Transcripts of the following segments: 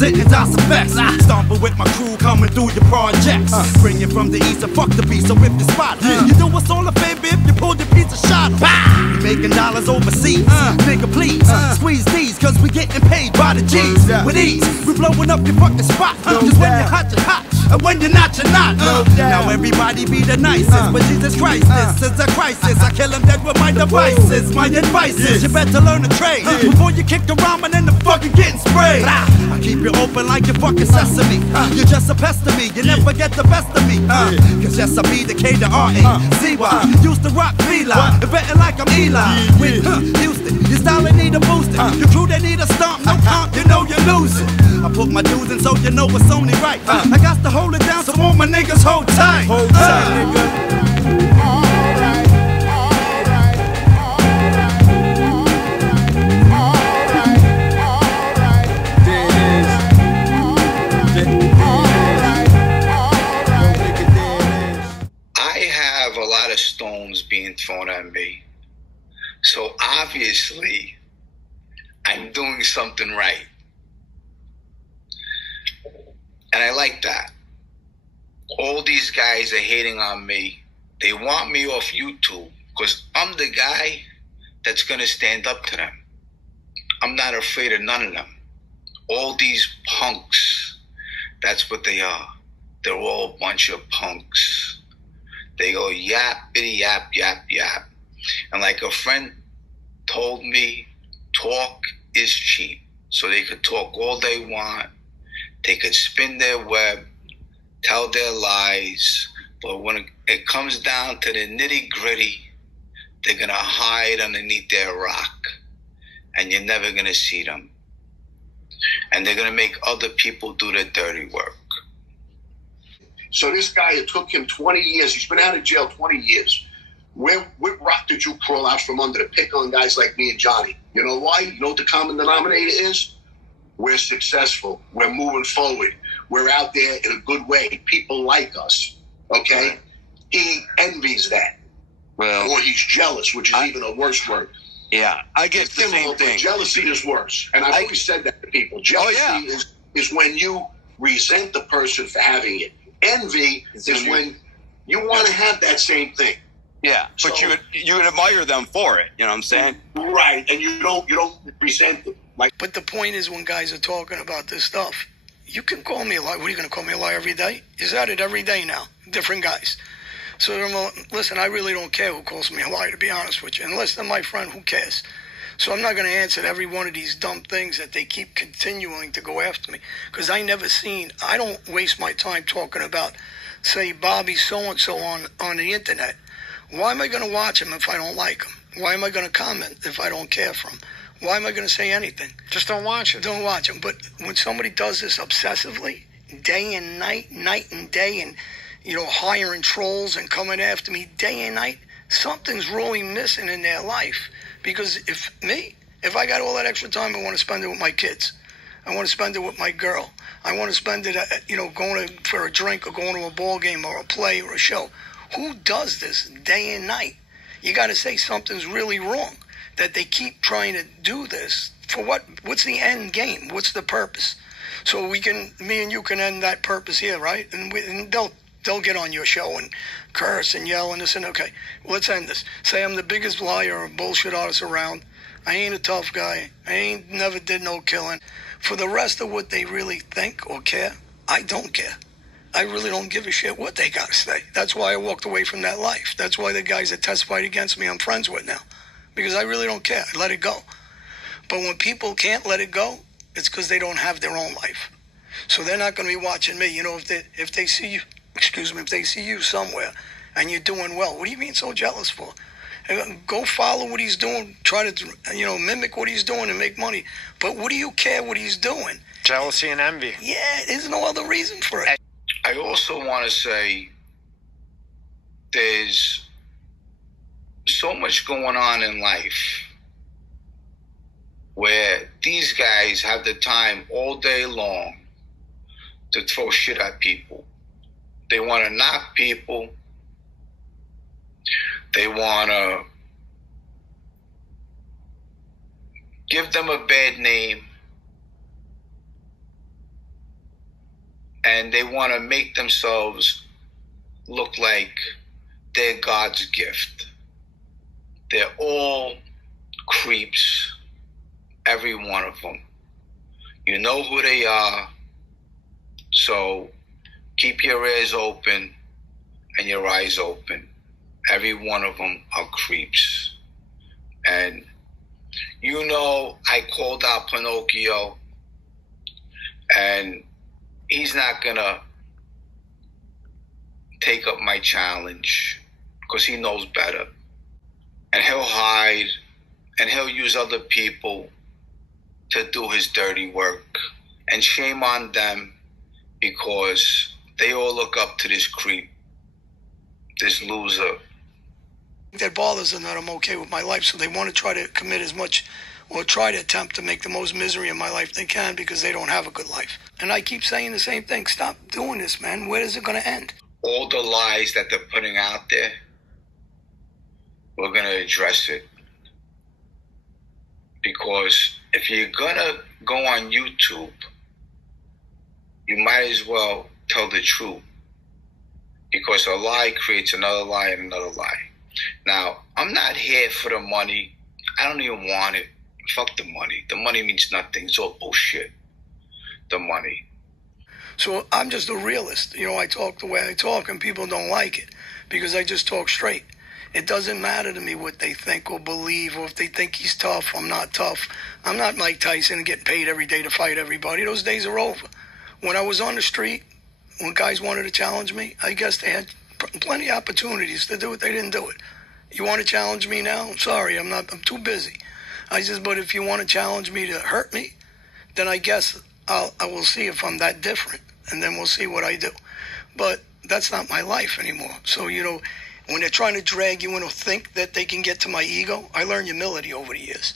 representing DOS effects. Stomping with my crew, coming through your projects. Bring it from the east and fuck the beat, so if you spot you do us all a favor if you pull your piece of shot. We making dollars overseas, nigga please, squeeze these, cause we getting paid by the G's. With ease, we blowing up your fucking spot. Just when you're hot, and when you're not, you're not. Now everybody be the nicest, but Jesus Christ, this is a crisis. I kill him dead with my devices. My advice is, you better learn to trade before you kick the ramen and the fucking getting sprayed. I keep you open like your fucking sesame. You're just a pest to me, you never get the best of me. Cause yes, I be the K to R-A-C-Y. Used to rock V-Line, betting like I'm Eli. With Houston, your style they need a booster. Your crew they need a stomp, no comp, you know you're losing. I put my dues in so you know it's only right. I got to hold it down so all my niggas hold tight. Hold tight, nigga. Stones being thrown at me, so obviously I'm doing something right, and I like that. All these guys are hating on me. They want me off YouTube because I'm the guy that's gonna stand up to them. I'm not afraid of none of them. All these punks, that's what they are. They're all a bunch of punks. They go yap, bitty, yap, yap, yap. And like a friend told me, talk is cheap. So they could talk all they want. They could spin their web, tell their lies. But when it comes down to the nitty gritty, they're going to hide underneath their rock. And you're never going to see them. And they're going to make other people do the dirty work. So this guy, it took him 20 years. He's been out of jail 20 years. What rock did you crawl out from under to pick on guys like me and Johnny? You know why? You know what the common denominator is? We're successful. We're moving forward. We're out there in a good way. People like us. Okay? Right. He envies that. Well, or he's jealous, which is even a worse word. Yeah, I get the same thing. Jealousy is worse. And I've always said that to people. Jealousy is when you resent the person for having it. Envy is when you want to have that same thing. Yeah, but so, you would admire them for it. You know what I'm saying? Right, and you don't resent them. But the point is, when guys are talking about this stuff, you can call me a liar. What are you going to call me a liar every day? Is that it every day now? Different guys. So listen, I really don't care who calls me a liar, to be honest with you. Unless they're my friend, who cares? So I'm not going to answer every one of these dumb things that they keep continuing to go after me. Because I don't waste my time talking about, say, Bobby so-and-so on the internet. Why am I going to watch him if I don't like him? Why am I going to comment if I don't care for him? Why am I going to say anything? Just don't watch it. Don't watch him. But when somebody does this obsessively, day and night, night and day, and, hiring trolls and coming after me day and night, something's really missing in their life. Because if I got all that extra time, I want to spend it with my kids. I want to spend it with my girl. I want to spend it, going for a drink or going to a ball game or a play or a show. Who does this day and night? You got to say something's really wrong, that they keep trying to do this. For what? What's the end game? What's the purpose? So me and you can end that purpose here, right? And they'll get on your show and curse and yell and this and okay. Let's end this. Say I'm the biggest liar or bullshit artist around. I ain't a tough guy. I never did no killing. For the rest of what they really think or care, I don't care. I really don't give a shit what they got to say. That's why I walked away from that life. That's why the guys that testified against me I'm friends with now. Because I really don't care. I let it go. But when people can't let it go, it's because they don't have their own life. So they're not going to be watching me. If they see you, if they see you somewhere and you're doing well, what do you mean so jealous for? Go follow what he's doing. Try to, mimic what he's doing and make money. But what do you care what he's doing? Jealousy and envy. Yeah, there's no other reason for it. I also want to say there's so much going on in life where these guys have the time all day long to throw shit at people. They want to knock people. They want to give them a bad name. and they want to make themselves look like they're God's gift. They're all creeps, every one of them. You know who they are, so keep your ears open and your eyes open. Every one of them are creeps. And you know, I called out Pinocchio, and he's not gonna take up my challenge because he knows better. And he'll hide, and he'll use other people to do his dirty work. And shame on them, because they all look up to this creep, this loser. That bothers them that I'm okay with my life, so they want to try to commit as much, or try to attempt to make the most misery in my life they can, because they don't have a good life. And I keep saying the same thing. Stop doing this, man. Where is it going to end? All the lies that they're putting out there, we're going to address it. Because if you're going to go on YouTube, you might as well tell the truth. Because a lie creates another lie and another lie. Now, I'm not here for the money. I don't even want it. Fuck the money. The money means nothing. It's all bullshit. The money. So I'm just a realist. You know, I talk the way I talk, and people don't like it because I just talk straight. It doesn't matter to me what they think or believe, or if they think he's tough. I'm not tough. I'm not Mike Tyson getting paid every day to fight everybody. Those days are over. When I was on the street, when guys wanted to challenge me, I guess they had plenty of opportunities to do it. They didn't do it. You want to challenge me now? I'm sorry, I'm too busy. I says, but if you want to challenge me to hurt me, then I guess I will see if I'm that different, and then we'll see what I do. But that's not my life anymore. So, you know, when they're trying to drag you in or think that they can get to my ego, I learned humility over the years.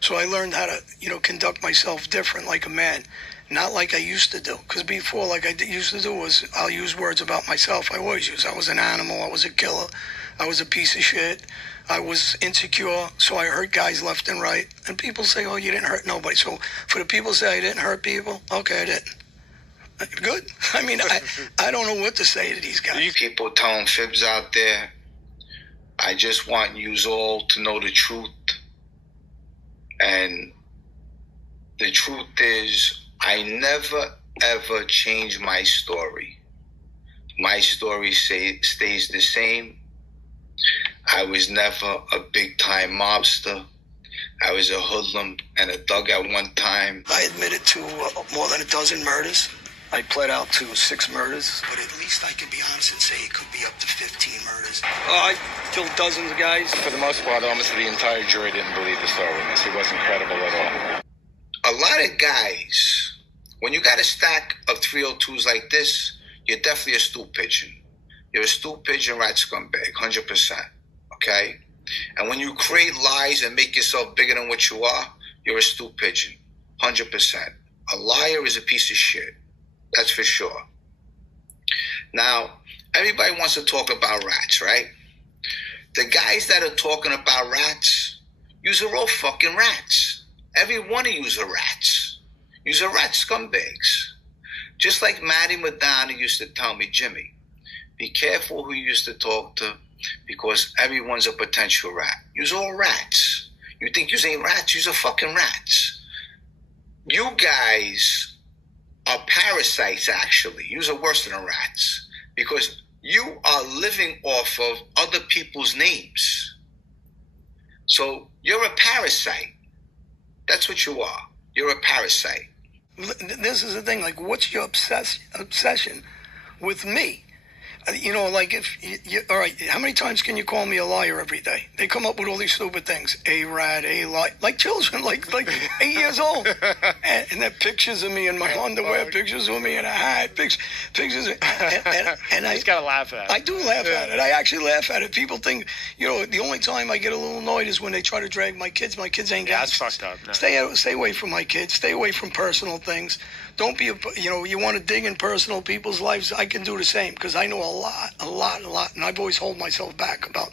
So I learned how to, you know, conduct myself different like a man, not like I used to do. Because before, like I used to do was, I'll use words about myself. I always use. I was an animal. I was a killer. I was a piece of shit. I was insecure, so I hurt guys left and right. And people say, oh, you didn't hurt nobody. So for the people who say I didn't hurt people, okay, I didn't. Good. I mean, I don't know what to say to these guys. You people telling fibs out there, I just want you all to know the truth. And the truth is, I never, ever change my story. My story stays the same. I was never a big-time mobster. I was a hoodlum and a thug at one time. I admitted to more than a dozen murders. I pled out to 6 murders. But at least I can be honest and say it could be up to 15 murders. I killed dozens of guys. For the most part, almost the entire jury didn't believe the story. It wasn't credible at all. A lot of guys, when you got a stack of 302s like this, you're definitely a stool pigeon. You're a stool pigeon rat scumbag, 100%. Okay? And when you create lies and make yourself bigger than what you are, you're a stool pigeon, 100%. A liar is a piece of shit. That's for sure. Now, everybody wants to talk about rats, right? The guys that are talking about rats, yous are all fucking rats. Every one of yous are rats. Yous are rat scumbags. Just like Matty Madonna used to tell me, Jimmy, be careful who you used to talk to, because everyone's a potential rat. Yous all rats. You think yous ain't rats? Yous are fucking rats. You guys are parasites, actually. Yous are worse than rats, because you are living off of other people's names. So you're a parasite. That's what you are. You're a parasite. This is the thing. Like, what's your obsession with me? You know, like, all right, how many times can you call me a liar every day? They come up with all these stupid things. A rat, a lie. Like children, like 8 years old. And then pictures of me in my underwear, pictures of me in a hat, pictures of, and I just gotta laugh at it. I do laugh at it. I actually laugh at it. People think, you know, the only time I get a little annoyed is when they try to drag my kids. My kids ain't that's gangsters. fucked up. No. Stay away from my kids. Stay away from personal things. Don't be, you know, you want to dig in personal people's lives, I can do the same, because I know a lot, and I've always hold myself back about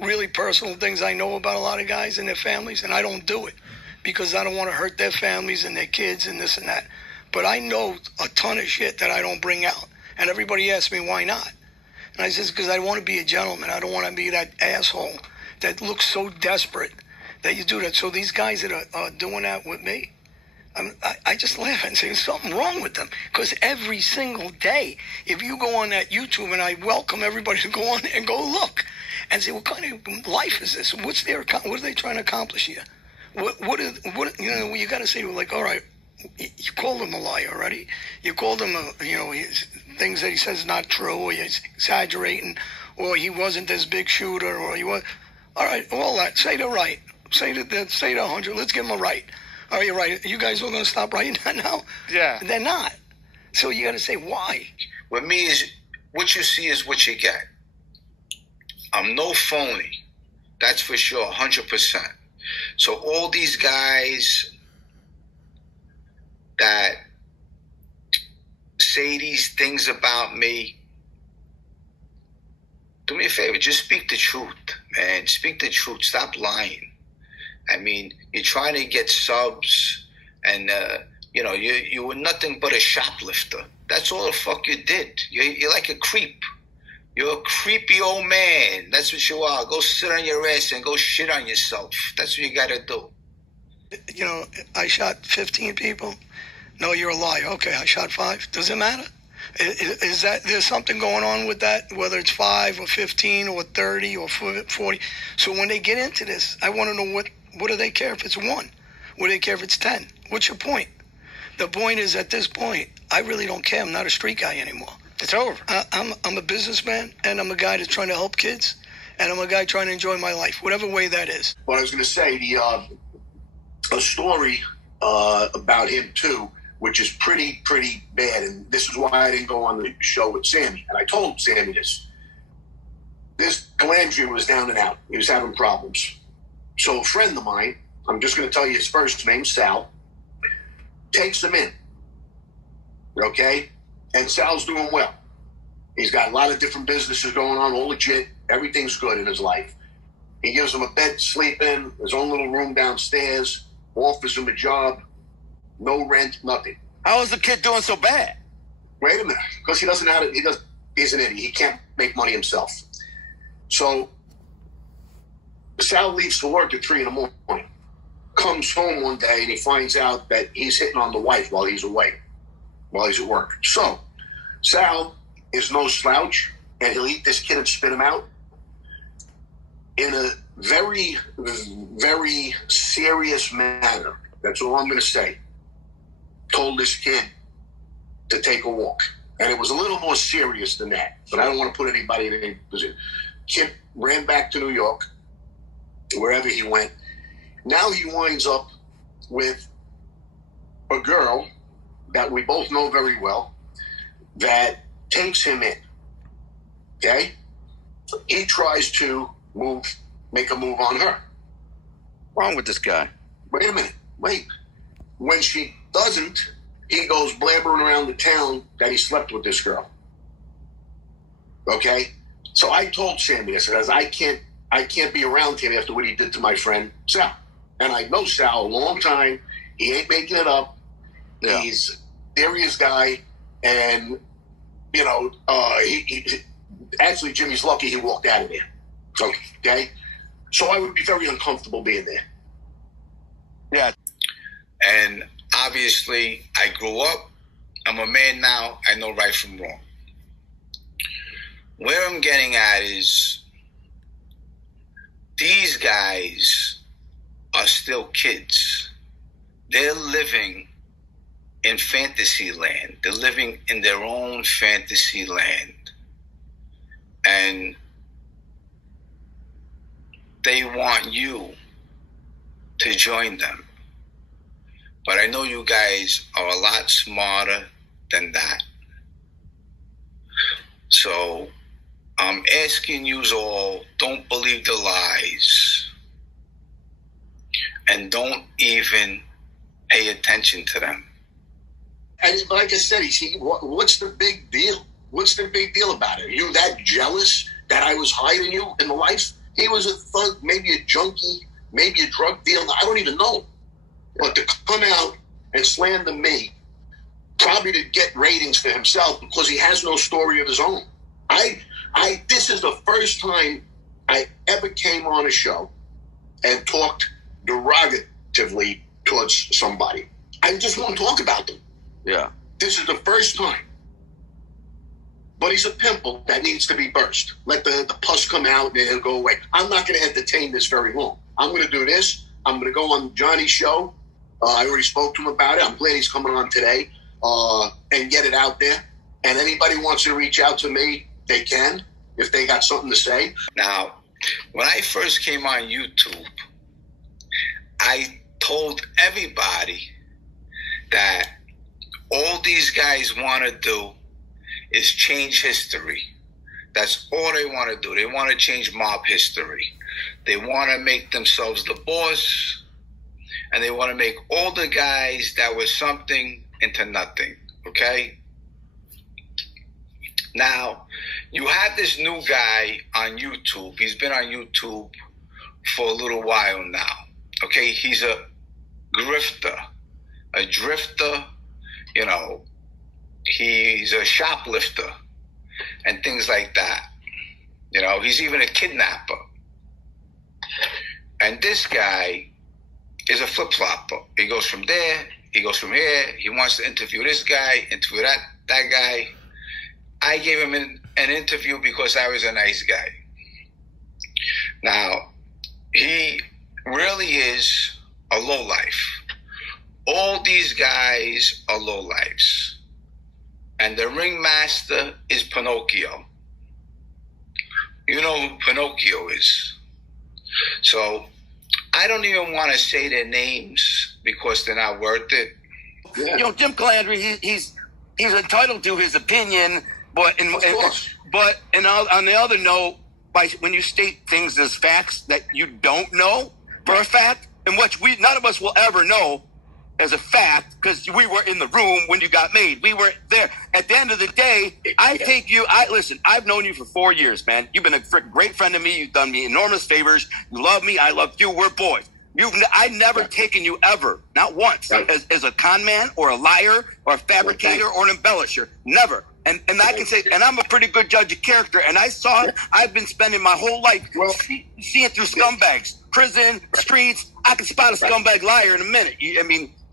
really personal things I know about a lot of guys and their families, and I don't do it, because I don't want to hurt their families and their kids and this and that. but I know a ton of shit that I don't bring out. And everybody asks me, why not? And I says, because I want to be a gentleman. I don't want to be that asshole that looks so desperate that you do that. So these guys that are doing that with me, I just laugh and say there's something wrong with them. Because every single day, if you go on that YouTube, and I welcome everybody to go on and go look and say, what kind of life is this? What are they trying to accomplish here? What you got to say to them, like, all right, you called him a liar already. You called him, things that he says not true, or he's exaggerating, or he wasn't this big shooter, or he was. All right, all that. Say the right. Say the 100. Let's give him a right. Oh, you're right. You guys are going to stop writing that now? Yeah. They're not. So you got to say why. With me is what you see is what you get. I'm no phony. That's for sure, 100%. So all these guys that say these things about me, do me a favor, just speak the truth, man. Speak the truth. Stop lying. I mean, you're trying to get subs, and you were nothing but a shoplifter. That's all the fuck you did. You're like a creep. You're a creepy old man. That's what you are. Go sit on your ass and go shit on yourself. That's what you got to do. I shot 15 people. No, you're a liar. Okay, I shot 5. Does it matter? Is that there's something going on with that, whether it's 5 or 15 or 30 or 40? So when they get into this, I want to know what do they care if it's 1? What do they care if it's 10? What's your point? The point is, at this point, I really don't care. I'm not a street guy anymore. It's over. I'm a businessman, and I'm a guy that's trying to help kids, and I'm a guy trying to enjoy my life, whatever way that is. But I was going to say, a story about him, too, which is pretty bad. And this is why I didn't go on the show with Sammy. And I told Sammy this. This Calandra was down and out. He was having problems. So a friend of mine, I'm just going to tell you his first name, Sal, takes him in. Okay? And Sal's doing well. He's got a lot of different businesses going on, all legit. Everything's good in his life. He gives him a bed to sleep in, his own little room downstairs, offers him a job. No rent, nothing. How is the kid doing so bad? Wait a minute, because he doesn't know how to. He's an idiot. He can't make money himself. So Sal leaves for work at 3 in the morning. Comes home one day and he finds out that he's hitting on the wife while he's away, while he's at work. So Sal is no slouch, and he'll eat this kid and spit him out in a very, very serious manner. That's all I'm going to say. Told this kid to take a walk. And it was a little more serious than that. But I don't want to put anybody in any position. Kid ran back to New York, wherever he went. Now he winds up with a girl that we both know very well that takes him in. Okay? He tries to make a move on her. What's wrong with this guy? Wait a minute. Wait. When she doesn't, he goes blabbering around the town that he slept with this girl. Okay? So I told Sammy, I said, I can't be around him after what he did to my friend Sal. And I know Sal a long time. He ain't making it up. Yeah. He's a serious guy. And, actually, Jimmy's lucky he walked out of there. Okay? So I would be very uncomfortable being there. Yeah. And obviously, I grew up. I'm a man now. I know right from wrong. Where I'm getting at is these guys are still kids. They're living in fantasy land. They're living in their own fantasy land. And they want you to join them. But I know you guys are a lot smarter than that. So I'm asking you all, don't believe the lies. And don't even pay attention to them. And like I said, what's the big deal? What's the big deal about it? Are you that jealous that I was hiding you in the life? He was a thug, maybe a junkie, maybe a drug dealer. I don't even know. But to come out and slander me probably to get ratings for himself because he has no story of his own. This is the first time I ever came on a show and talked derogatively towards somebody. I just won't talk about them. Yeah. This is the first time. But he's a pimple that needs to be burst. Let the pus come out and it'll go away. I'm not going to entertain this very long. I'm going to do this. I'm going to go on Johnny's show. I already spoke to him about it. I'm glad he's coming on today and get it out there. And anybody wants to reach out to me, they can, if they got something to say. Now, when I first came on YouTube, I told everybody that all these guys want to do is change history. That's all they want to do. They want to change mob history. They want to make themselves the boss, and they want to make all the guys that were something into nothing, okay? Now, you have this new guy on YouTube. He's been on YouTube for a little while now, okay? He's a grifter, a drifter, you know. He's a shoplifter and things like that. You know, he's even a kidnapper. And this guy is a flip-flopper. He goes from there, he goes from here. He wants to interview this guy, interview that guy. I gave him an interview because I was a nice guy. Now, he really is a lowlife. All these guys are lowlifes. And the ringmaster is Pinocchio. You know who Pinocchio is. So I don't even want to say their names because they're not worth it. You know, Jim Calandra, he's entitled to his opinion, but on the other note, when you state things as facts that you don't know for a fact, and which none of us will ever know as a fact, because we were in the room when you got made. We were there. At the end of the day, listen, I've known you for 4 years, man. You've been a great friend to me. You've done me enormous favors. You love me. I love you. We're boys. I've never taken you ever, not once, as a con man or a liar or a fabricator or an embellisher. Never. And I can say, and I'm a pretty good judge of character. And I've been spending my whole life seeing through scumbags, prison, streets. I can spot a scumbag liar in a minute.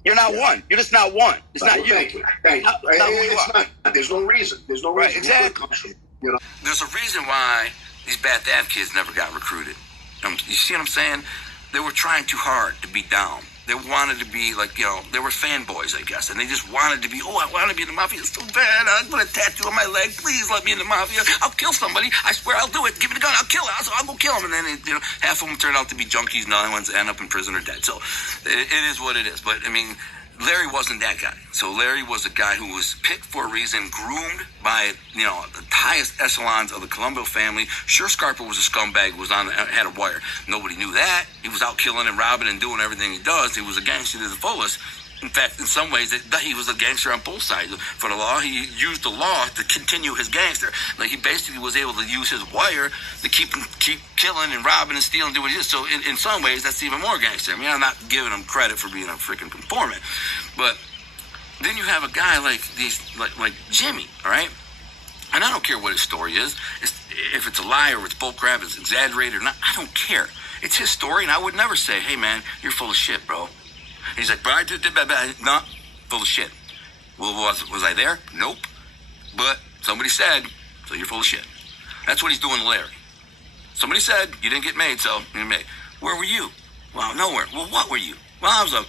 You're not one. You're just not one. It's not you. Thank you. Not who you are. There's no reason. There's no reason. Right, exactly. You know? There's a reason why these Bath Ave kids never got recruited. You see what I'm saying? They were trying too hard to be down. They wanted to be they were fanboys, I guess, and they just wanted to be. Oh, I want to be in the mafia so bad. I put a tattoo on my leg. Please let me in the mafia. I'll kill somebody. I swear I'll do it. Give me the gun. I'll kill it. I'll go kill them. And then half of them turned out to be junkies. And the other ones end up in prison or dead. So it is what it is. But Larry wasn't that guy. So Larry was a guy who was picked for a reason, groomed by the highest echelons of the Colombo family. Sure, Scarpa was a scumbag, had a wire. Nobody knew that. He was out killing and robbing and doing everything he does. He was a gangster to the fullest. In fact, in some ways, he was a gangster on both sides. For the law, he used the law to continue his gangster. Like, he basically was able to use his wire to keep killing and robbing and stealing and do what he did. So in some ways, that's even more gangster. I'm not giving him credit for being a freaking informant. But then you have a guy like Jimmy, all right? And I don't care what his story is. If it's a lie or it's bullcrap, it's exaggerated or not, I don't care. It's his story, and I would never say, hey, man, you're full of shit, bro. He's like, but I did no, full of shit. Well, was I there? Nope. But somebody said, so you're full of shit. That's what he's doing to Larry. Somebody said, you didn't get made, so you're made. Where were you? Well, nowhere. Well, what were you? Well, I was a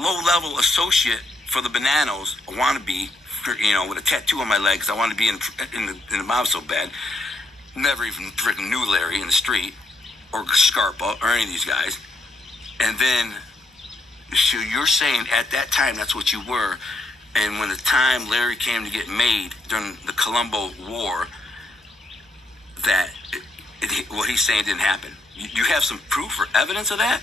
low-level associate for the Bananos, a wannabe, with a tattoo on my leg because I wanted to be in the mob so bad. Never even freaking knew Larry in the street or Scarpa or any of these guys. And then... So you're saying at that time that's what you were, and when the time Larry came to get made during the Colombo War, that what he's saying didn't happen. You have some proof or evidence of that?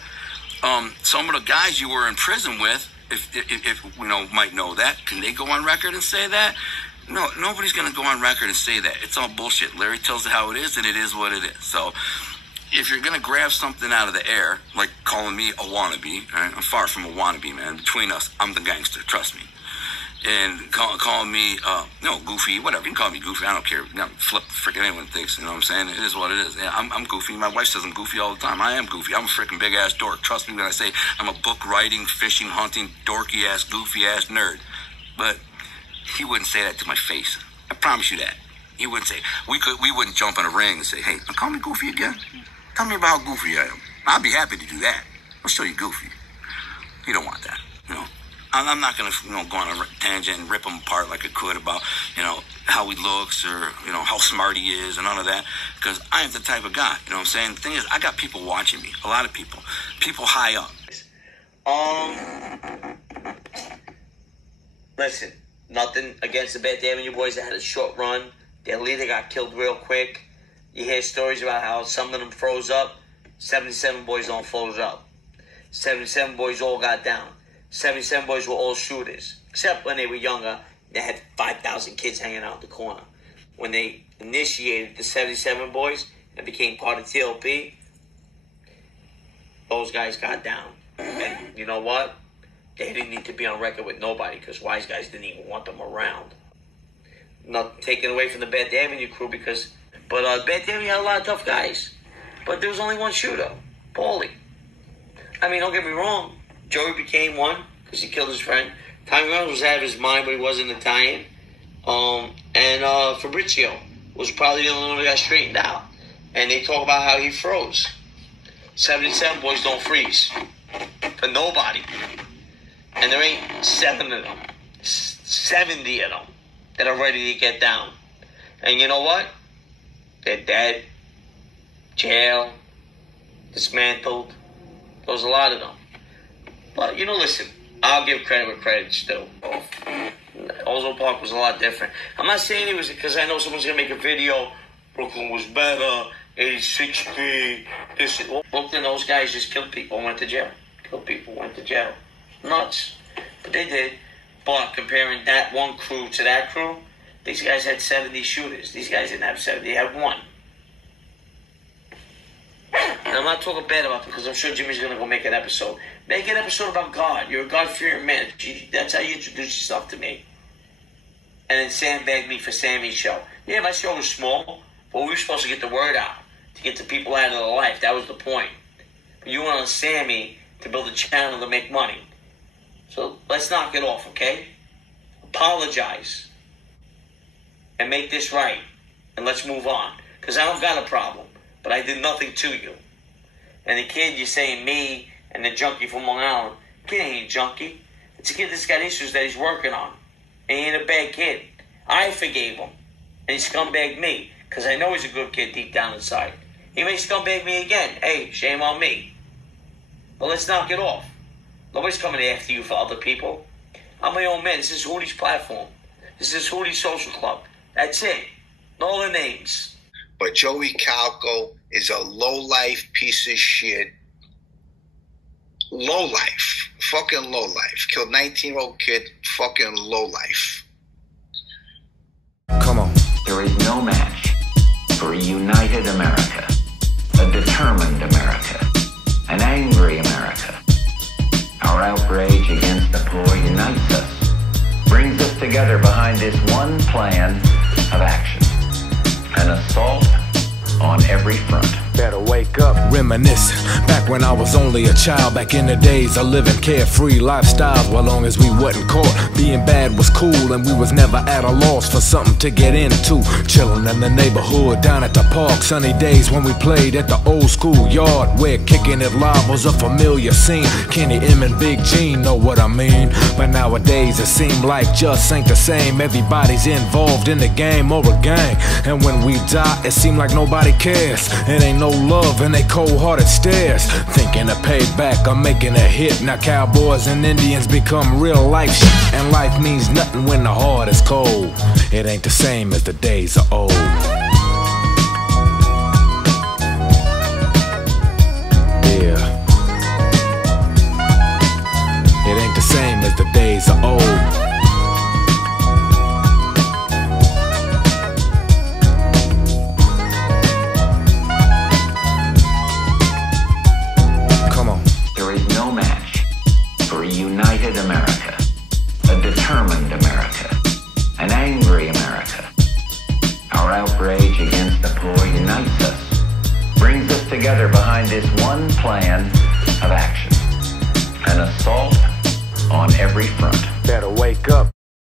Some of the guys you were in prison with, if might know that. Can they go on record and say that? No, nobody's going to go on record and say that. It's all bullshit. Larry tells it how it is, and it is what it is. So... if you're going to grab something out of the air, like calling me a wannabe, right? I'm far from a wannabe, man. Between us, I'm the gangster, trust me. and calling me, goofy, whatever. You can call me goofy. I don't care. Flip, freaking anyone thinks. You know what I'm saying? It is what it is. Yeah, I'm goofy. My wife says I'm goofy all the time. I am goofy. I'm a freaking big ass dork. Trust me when I say I'm a book writing, fishing, hunting, dorky ass, goofy ass nerd. But he wouldn't say that to my face. I promise you that. He wouldn't say. We wouldn't jump in a ring and say, "Hey, call me goofy again. Tell me about how goofy I am." I'll be happy to do that. I'll show you goofy. You don't want that, you know. I'm not going to go on a tangent and rip him apart like I could about, how he looks or, how smart he is and none of that. Because I am the type of guy, you know what I'm saying? The thing is, I got people watching me. A lot of people. People high up. Listen, nothing against the Bad Avenue boys that had a short run. Their leader got killed real quick. You hear stories about how some of them froze up. 77 boys don't froze up. 77 boys all got down. 77 boys were all shooters. Except when they were younger, they had 5,000 kids hanging out in the corner. When they initiated the 77 boys and became part of TLP, those guys got down. And you know what? They didn't need to be on record with nobody because wise guys didn't even want them around. Not taken away from the Bad Avenue crew but Bad Avenue had a lot of tough guys. But there was only one shooter, Paulie. I mean, don't get me wrong. Joey became one because he killed his friend. Tommy Reynolds was out of his mind, but he wasn't Italian. And Fabrizio was probably the only one that got straightened out. And they talk about how he froze. 77 boys don't freeze. For nobody. And there ain't 7 of them. 70 of them that are ready to get down. And you know what? They're dead. Jail. Dismantled. There's a lot of them. But, listen, I'll give credit where credit's due. Ozone Park was a lot different. I'm not saying it was because I know someone's going to make a video. Brooklyn was better. 86P. Brooklyn, those guys just killed people and went to jail. Killed people, went to jail. Nuts. But they did. But comparing that one crew to that crew, these guys had 70 shooters. These guys didn't have 70. They had 1. And I'm not talking bad about them because I'm sure Jimmy's going to go make an episode. Make an episode about God. You're a God-fearing man. That's how you introduce yourself to me. And then sandbag me for Sammy's show. Yeah, my show was small, but we were supposed to get the word out. To get the people out of their life. That was the point. But you want Sammy to build a channel to make money. So let's knock it off, okay? Apologize. And make this right. And let's move on. Because I don't got a problem. But I did nothing to you. And the kid, you're saying me and the junkie from Long Island. Kid ain't a junkie. It's a kid that's got issues that he's working on. And he ain't a bad kid. I forgave him. And he scumbagged me. Because I know he's a good kid deep down inside. He may scumbag me again. Hey, shame on me. But let's knock it off. Nobody's coming after you for other people. I'm my own man. This is Hootie's platform. This is Hootie's social club. That's it. No other names. But Joey Calco is a low-life piece of shit. Low-life. Fucking low-life. Killed 19-year-old kid. Fucking low-life. Come on. There is no match for a united America. A determined America. An angry America. Our outrage against the poor unites us. Brings us together behind this one plan of action. An assault on every front. Better wake up. Reminisce back when I was only a child, back in the days of living carefree lifestyles, while long as we wasn't caught. Being bad was cool and we was never at a loss for something to get into. Chilling in the neighborhood, down at the park, sunny days when we played at the old school yard, where kicking it live was a familiar scene. Kenny M and Big Gene know what I mean. But nowadays it seems like just ain't the same. Everybody's involved in the game or a gang, and when we die it seems like nobody cares. It ain't no love in they cold-hearted stares. Thinking of payback or making a hit. Now cowboys and Indians become real life shit, and life means nothing when the heart is cold. It ain't the same as the days of old. Yeah. It ain't the same as the days of old. America, a determined America. together behind this one plan of action. An assault on every front. Better wake up.